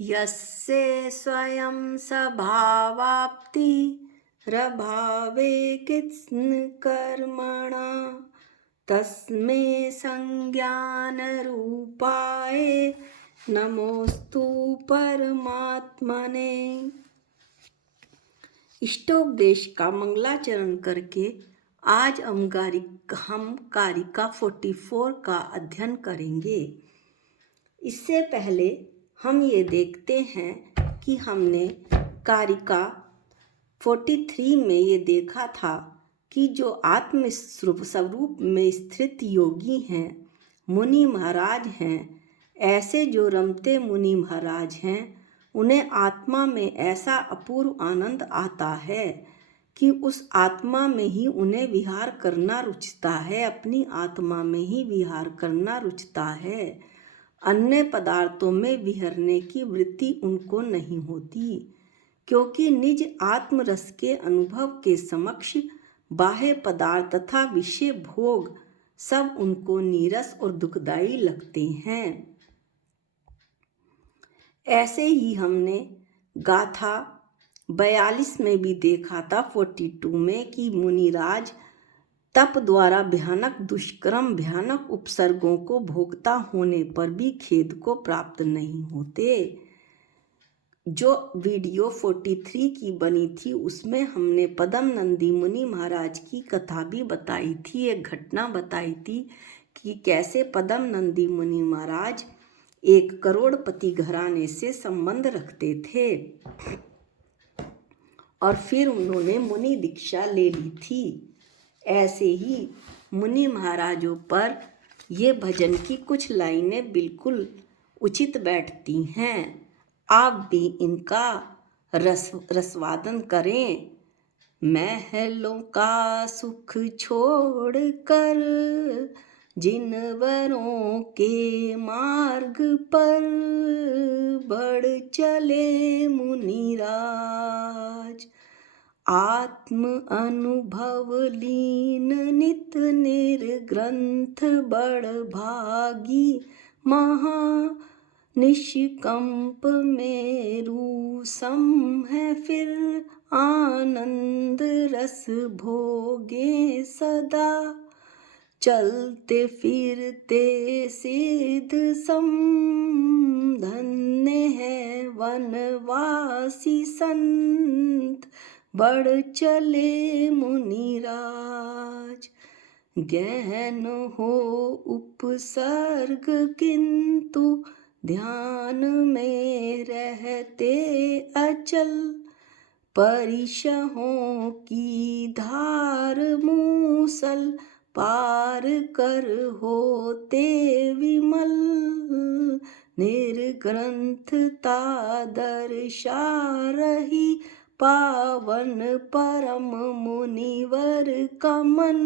यस्य स्वयं स्वभावाप्तिरभावे कृत्स्नकर्मणा तस्मै संज्ञानरूपाय नमोस्तु परमात्मने। इष्टोपदेश का मंगलाचरण करके आज हम कारिका 44 का अध्ययन करेंगे। इससे पहले हम ये देखते हैं कि हमने कारिका 43 में ये देखा था कि जो आत्म स्वरूप में स्थित योगी हैं, मुनि महाराज हैं, ऐसे जो रमते मुनि महाराज हैं, उन्हें आत्मा में ऐसा अपूर्व आनंद आता है कि उस आत्मा में ही उन्हें विहार करना रुचता है, अपनी आत्मा में ही विहार करना रुचता है। अन्य पदार्थों में विहरने की वृत्ति उनको नहीं होती, क्योंकि निज आत्मरस के अनुभव के समक्ष बाह्य पदार्थ तथा विषय भोग सब उनको नीरस और दुखदायी लगते हैं। ऐसे ही हमने गाथा 42 में भी देखा था 42 में कि मुनिराज तप द्वारा भयानक दुष्कर्म भयानक उपसर्गों को भोगता होने पर भी खेद को प्राप्त नहीं होते। जो वीडियो 43 की बनी थी उसमें हमने पद्म नंदी मुनि महाराज की कथा भी बताई थी, एक घटना बताई थी कि कैसे पद्म नंदी मुनि महाराज एक करोड़पति घराने से संबंध रखते थे और फिर उन्होंने मुनि दीक्षा ले ली थी। ऐसे ही मुनि महाराजों पर ये भजन की कुछ लाइनें बिल्कुल उचित बैठती हैं। आप भी इनका रसवादन करें। महलों का सुख छोड़ कर जिनवरों के मार्ग पर बढ़ चले मुनिराज, आत्म अनुभव लीन नित निर्ग्रंथ बड़ भागी महा निष्कंप मेरु सम है फिर आनंद रस भोगे सदा, चलते फिरते सिद्ध सम धन्य है वनवासी संत बढ़ चले मुनिराज, गहन हो उपसर्ग किंतु ध्यान में रहते अचल, परिशहों की धार मूसल पार कर होते विमल, निर्ग्रंथता दर्शा रही पावन परम मुनिवर का मन,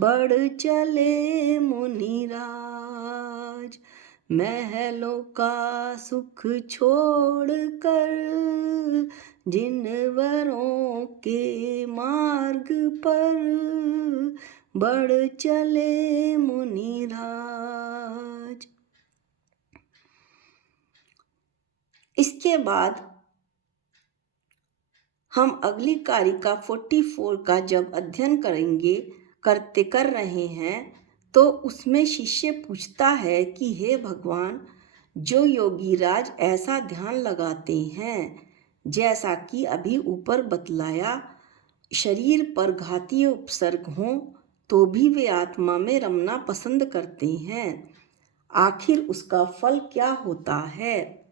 बढ़ चले मुनिराज, महलों का सुख छोड़ कर जिनवरों के मार्ग पर बढ़ चले मुनिराज। इसके बाद हम अगली कारिका 44 का जब अध्ययन कर रहे हैं तो उसमें शिष्य पूछता है कि हे भगवान, जो योगी राज ऐसा ध्यान लगाते हैं जैसा कि अभी ऊपर बतलाया, शरीर पर घातीय उपसर्ग हों तो भी वे आत्मा में रमना पसंद करते हैं, आखिर उसका फल क्या होता है?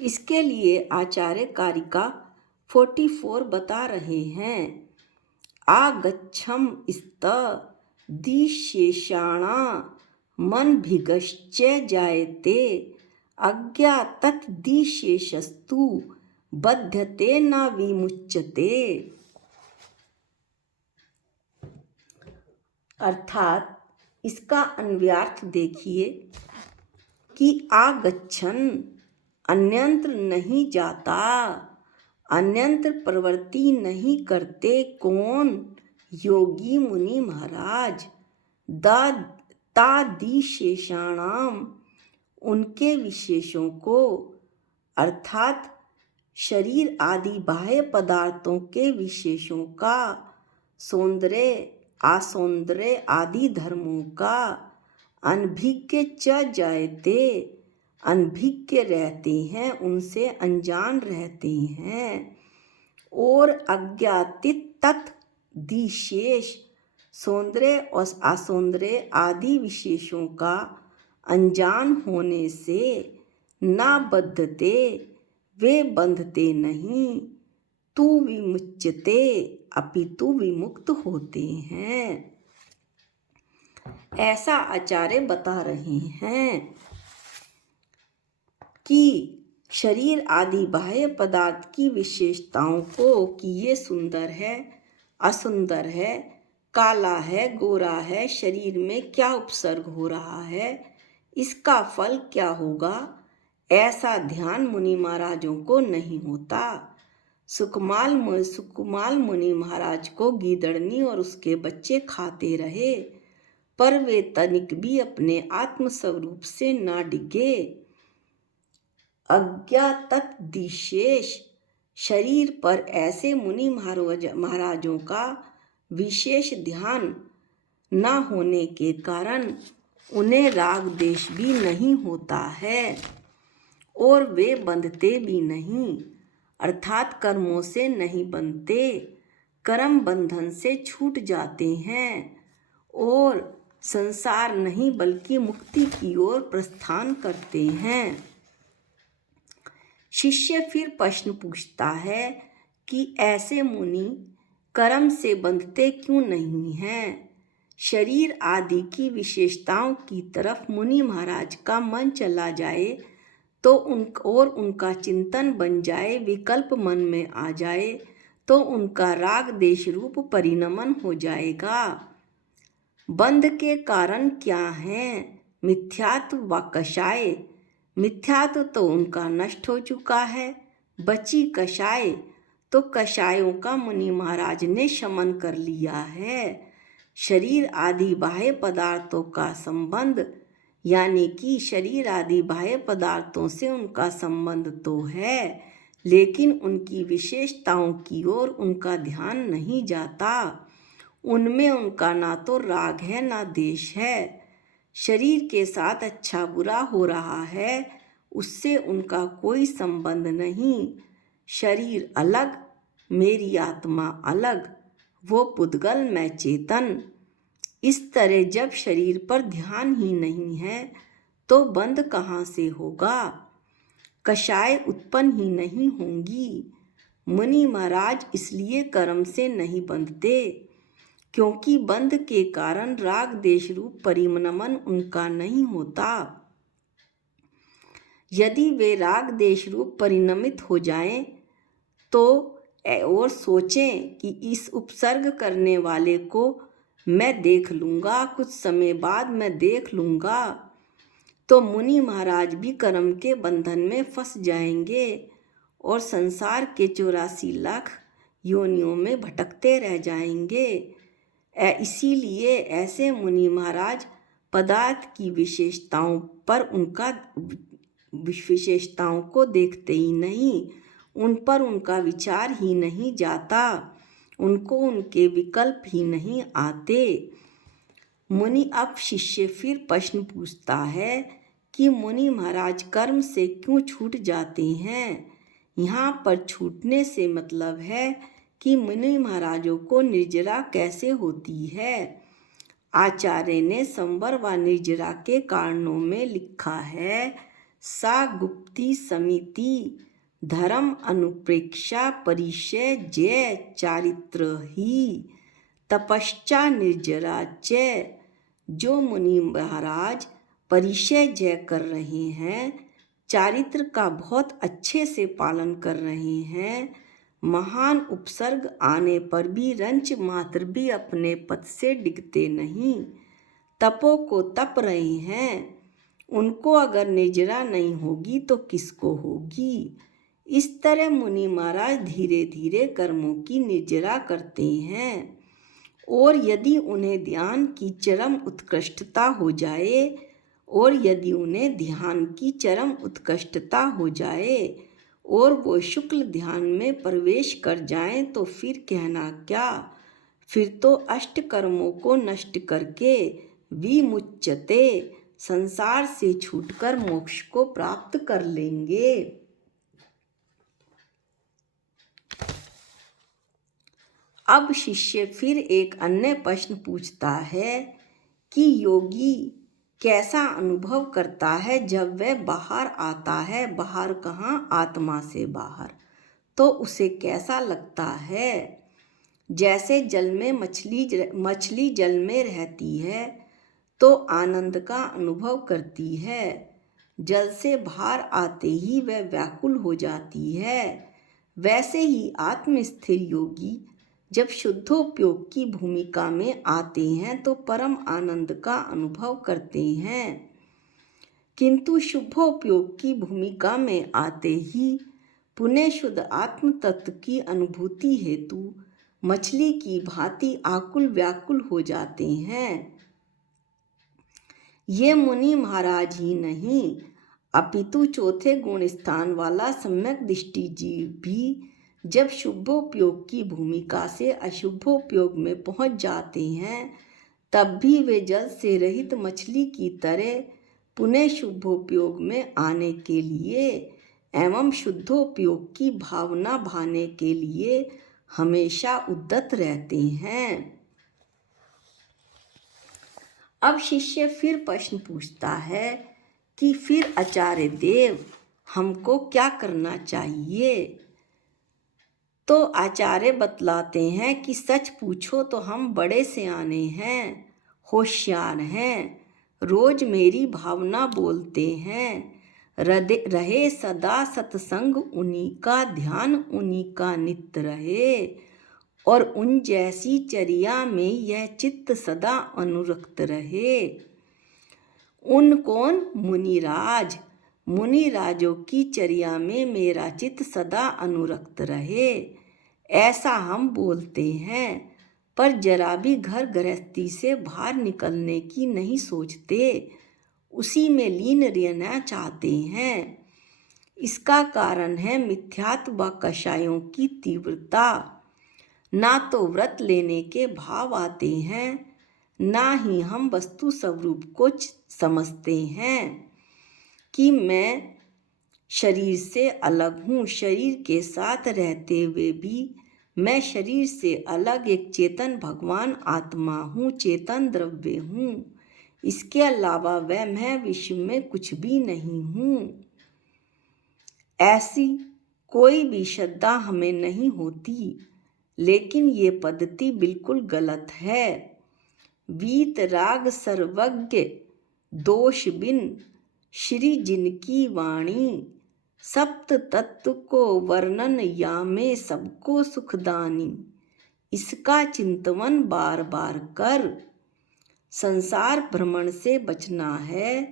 इसके लिए आचार्य कारिका 44 बता रहे हैं। आगच्छम स्त दिशेषाणा मन भिगश्च जायते अज्ञातत दिशेषस्तु बध्यते न विमुच्यते। अर्थात इसका अन्वयार्थ देखिए कि आगच्छन अन्यंत्र नहीं जाता, अन्यंत्र प्रवृत्ति नहीं करते कौन? योगी मुनि महाराज। तादिशेषाणाम उनके विशेषों को अर्थात शरीर आदि बाह्य पदार्थों के विशेषों का, सौंदर्य असौंदर्य आदि धर्मों का अनभिज्ञ च जायते, अनभिज्ञ रहते हैं, उनसे अनजान रहते हैं। और अज्ञातित तत् दिशेष सौंदर्य और असौंदर्य आदि विशेषों का अनजान होने से ना बद्धते, वे बंधते नहीं, तू विमुच्यते अपितु विमुक्त होते हैं। ऐसा आचार्य बता रहे हैं कि शरीर आदि बाह्य पदार्थ की विशेषताओं को कि ये सुंदर है, असुंदर है, काला है, गोरा है, शरीर में क्या उपसर्ग हो रहा है, इसका फल क्या होगा, ऐसा ध्यान मुनि महाराजों को नहीं होता। सुकमाल मुनि महाराज को गीदड़नी और उसके बच्चे खाते रहे, पर वे तनिक भी अपने आत्म स्वरूप से ना डिगे। अज्ञातत दिशेष शरीर पर ऐसे मुनि महाराजों का विशेष ध्यान न होने के कारण उन्हें राग देश भी नहीं होता है और वे बंधते भी नहीं, अर्थात कर्मों से नहीं बंधते, कर्म बंधन से छूट जाते हैं और संसार नहीं बल्कि मुक्ति की ओर प्रस्थान करते हैं। शिष्य फिर प्रश्न पूछता है कि ऐसे मुनि कर्म से बंधते क्यों नहीं हैं? शरीर आदि की विशेषताओं की तरफ मुनि महाराज का मन चला जाए तो उनका चिंतन बन जाए, विकल्प मन में आ जाए तो उनका राग देश रूप परिणमन हो जाएगा। बंध के कारण क्या हैं? मिथ्यात्व व कषाय। मिथ्यात्व तो उनका नष्ट हो चुका है, बची कषाय तो कषायों का मुनि महाराज ने शमन कर लिया है। शरीर आदि बाह्य पदार्थों का संबंध यानी कि शरीर आदि बाह्य पदार्थों से उनका संबंध तो है, लेकिन उनकी विशेषताओं की ओर उनका ध्यान नहीं जाता। उनमें उनका ना तो राग है ना द्वेष है। शरीर के साथ अच्छा बुरा हो रहा है, उससे उनका कोई संबंध नहीं। शरीर अलग, मेरी आत्मा अलग, वो पुद्गल मैं चेतन। इस तरह जब शरीर पर ध्यान ही नहीं है तो बंध कहाँ से होगा? कषाय उत्पन्न ही नहीं होंगी। मुनि महाराज इसलिए कर्म से नहीं बंधते क्योंकि बंध के कारण राग देश रूप परिणमन उनका नहीं होता। यदि वे राग देश रूप परिणमित हो जाएं तो और सोचें कि इस उपसर्ग करने वाले को मैं देख लूँगा, कुछ समय बाद मैं देख लूँगा, तो मुनि महाराज भी कर्म के बंधन में फंस जाएंगे और संसार के 84 लाख योनियों में भटकते रह जाएंगे। इसीलिए ऐसे मुनि महाराज पदार्थ की विशेषताओं पर उनका विशेषताओं को देखते ही नहीं, उन पर उनका विचार ही नहीं जाता, उनको उनके विकल्प ही नहीं आते। मुनि अब शिष्य फिर प्रश्न पूछता है कि मुनि महाराज कर्म से क्यों छूट जाते हैं? यहाँ पर छूटने से मतलब है कि मुनि महाराजों को निर्जरा कैसे होती है। आचार्य ने संवर व निर्जरा के कारणों में लिखा है, सा गुप्ती समिति धर्म अनुप्रेक्षा परिचय जय चारित्र ही तपश्चा निर्जरा च। जो मुनि महाराज परिचय जय कर रहे हैं, चारित्र का बहुत अच्छे से पालन कर रहे हैं, महान उपसर्ग आने पर भी रंच मात्र भी अपने पद से डिगते नहीं, तपों को तप रहे हैं, उनको अगर निर्जरा नहीं होगी तो किसको होगी। इस तरह मुनि महाराज धीरे धीरे कर्मों की निर्जरा करते हैं और यदि उन्हें ध्यान की चरम उत्कृष्टता हो जाए और यदि उन्हें ध्यान की चरम उत्कृष्टता हो जाए और वो शुक्ल ध्यान में प्रवेश कर जाएं तो फिर कहना क्या, फिर तो अष्ट कर्मों को नष्ट करके विमुच्यते संसार से छूटकर मोक्ष को प्राप्त कर लेंगे। अब शिष्य फिर एक अन्य प्रश्न पूछता है कि योगी कैसा अनुभव करता है जब वह बाहर आता है। बाहर कहाँ, आत्मा से बाहर। तो उसे कैसा लगता है? जैसे जल में मछली जल में रहती है तो आनंद का अनुभव करती है, जल से बाहर आते ही वह व्याकुल हो जाती है। वैसे ही आत्मस्थिर योगी जब शुद्धोपयोग की भूमिका में आते हैं तो परम आनंद का अनुभव करते हैं, किंतु शुभोपयोग की भूमिका में आते ही पुनः शुद्ध आत्म तत्व की अनुभूति हेतु मछली की भांति आकुल व्याकुल हो जाते हैं। ये मुनि महाराज ही नहीं, अपितु चौथे गुण स्थान वाला सम्यक दृष्टि जीव भी जब शुभोपयोग की भूमिका से अशुभोपयोग में पहुंच जाते हैं तब भी वे जल से रहित मछली की तरह पुनः शुभोपयोग में आने के लिए एवं शुद्धोपयोग की भावना भाने के लिए हमेशा उद्यत रहते हैं। अब शिष्य फिर प्रश्न पूछता है कि फिर आचार्य देव हमको क्या करना चाहिए? तो आचार्य बतलाते हैं कि सच पूछो तो हम बड़े सियाने हैं, होशियार हैं, रोज मेरी भावना बोलते हैं, रहे सदा सत्संग उन्हीं का, ध्यान उन्हीं का नित्य रहे, और उन जैसी चर्या में यह चित्त सदा अनुरक्त रहे। उन कौन? मुनिराज। मुनिराजों की चर्या में मेरा चित्त सदा अनुरक्त रहे, ऐसा हम बोलते हैं, पर जरा भी घर गृहस्थी से बाहर निकलने की नहीं सोचते, उसी में लीन रहना चाहते हैं। इसका कारण है मिथ्यात्व व कषायों की तीव्रता। ना तो व्रत लेने के भाव आते हैं, ना ही हम वस्तु स्वरूप को समझते हैं कि मैं शरीर से अलग हूँ। शरीर के साथ रहते हुए भी मैं शरीर से अलग एक चेतन भगवान आत्मा हूँ, चेतन द्रव्य हूँ। इसके अलावा वह मैं विश्व में कुछ भी नहीं हूँ। ऐसी कोई भी श्रद्धा हमें नहीं होती, लेकिन ये पद्धति बिल्कुल गलत है। वीत राग सर्वज्ञ दोष बिन श्री जिनकी वाणी, सप्त तत्व को वर्णन या में सबको सुखदानी। इसका चिंतवन बार बार कर। संसार भ्रमण से बचना है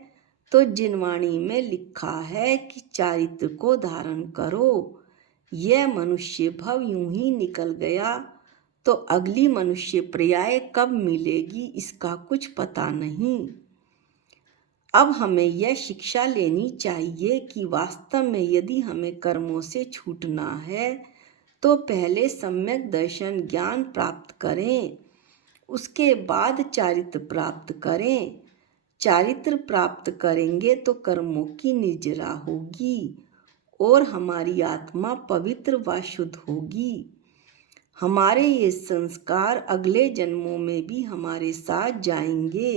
तो जिनवाणी में लिखा है कि चारित्र को धारण करो। यह मनुष्य भव यूं ही निकल गया तो अगली मनुष्य पर्याय कब मिलेगी इसका कुछ पता नहीं। अब हमें यह शिक्षा लेनी चाहिए कि वास्तव में यदि हमें कर्मों से छूटना है तो पहले सम्यक दर्शन ज्ञान प्राप्त करें, उसके बाद चारित्र प्राप्त करें। चारित्र प्राप्त करेंगे तो कर्मों की निर्जरा होगी और हमारी आत्मा पवित्र व शुद्ध होगी। हमारे ये संस्कार अगले जन्मों में भी हमारे साथ जाएंगे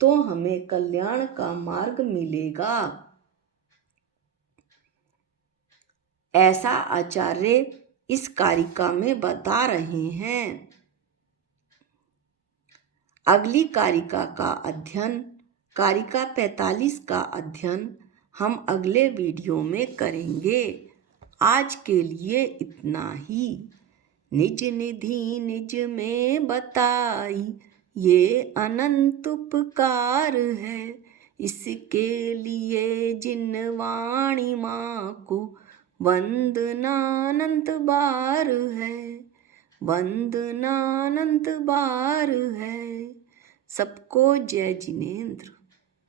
तो हमें कल्याण का मार्ग मिलेगा। ऐसा आचार्य इस कारिका में बता रहे हैं। अगली कारिका का अध्ययन, कारिका 45 का अध्ययन हम अगले वीडियो में करेंगे। आज के लिए इतना ही। निज निधि निज में बताई, ये अनंत उपकार है। इसके लिए जिन वाणी माँ को वंदनानंत बार है, वंदनानंत बार है। सबको जय जिनेंद्र।